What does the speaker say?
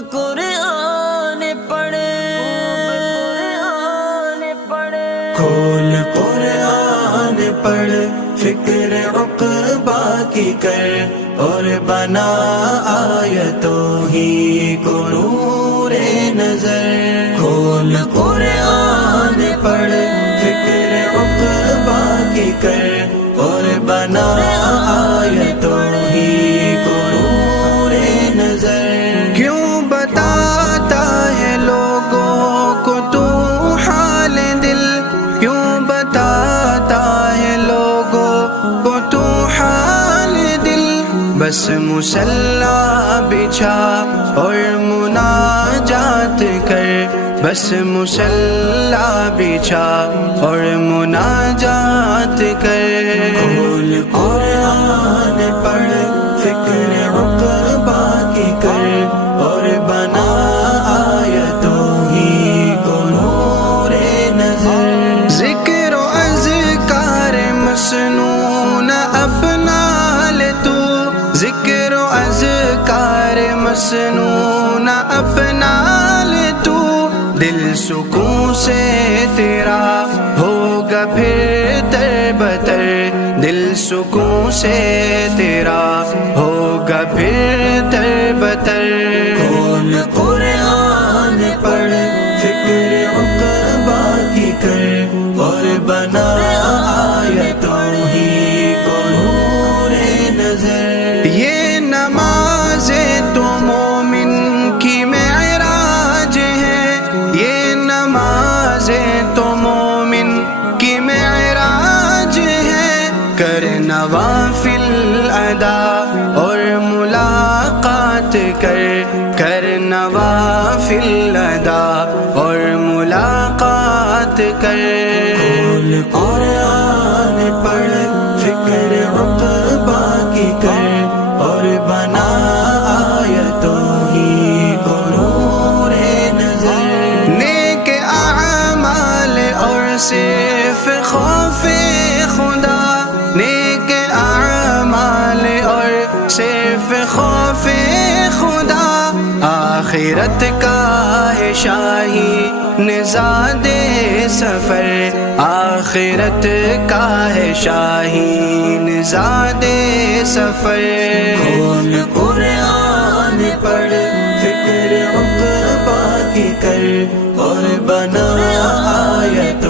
قرآن پڑھے، کھول قرآن پڑھ، فکر عقبہ کی کر، اور بنا آیتوں ہی کو نور نظر۔ کھول قرآن پڑھ، فکر عقبہ کی کر، اور بنا آیتوں ہی کو نور نظر۔ کیوں بتاتا ہے لوگوں کو تو حال دل، کیوں بتاتا ہے لوگوں کو تو حال دل، بس مصلی بچھا اور مناجات کر، بس مصلی بچھا اور مناجات کر۔ کھول قرآن پڑھ، فکر عقبہ کی کر، اور بنا آیتوں ہی کو نور نظر۔ ذکر و اذکار مسنون اپنا لے تو، ذکر و اذکار مسنون اپنا لے تو، دل سکون سے تیرا ہوگا پھر تر بتر، دل سکون سے تیرا ہوگا پھر تر بتر۔ کھول قرآن پڑھ، فکر عقبہ کی کر، اور بنا آیتوں ہی کو نور نظر۔ یہ نمازیں تو مومن کی معراج ہے، یہ نمازیں تو مومن کی معراج ہے، کر نوافل ادا اور ملاقات کر، کر نوافل ادا اور ملاقات کر۔ کھول قرآن پڑھ، فکر عقبہ کی کر، اور بنا آیتوں ہی کو نور نظر۔ نیک اعمال اور صرف خوف خدا، نیک اعمال اور صرف خوف خدا، آخرت کا ہے شاہی نژاد سفر، آخرت کا ہے شاہی نژاد سفر۔ کھول قرآن پڑھ، فکر عقبہ کی کر، اور بنا آیتوں